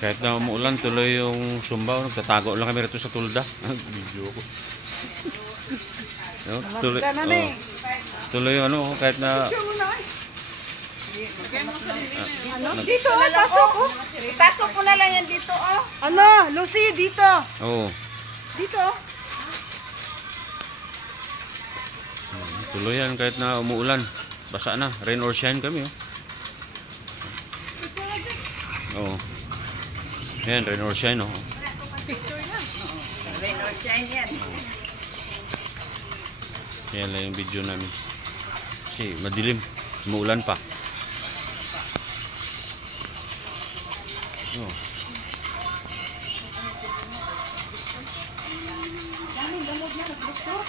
Kahit na umuulan, tuloy yung sumbaw. Nagtatago lang kami rito sa tulda. Video ko. No, tuloy, tuloy ano, kahit na... Dito, pasok ko. Ipasok ko na lang yan dito, oh. Ano, Lucy, dito. Oo. Dito. Tuloy yan kahit na umuulan. Basa na. Rain or shine kami. Oo. Yan, rain or shine. Oh. Rain or shine yan. Yan lang yung video namin. Kasi madilim. Umuulan pa. Oh. Daming damog na, nagdoktor.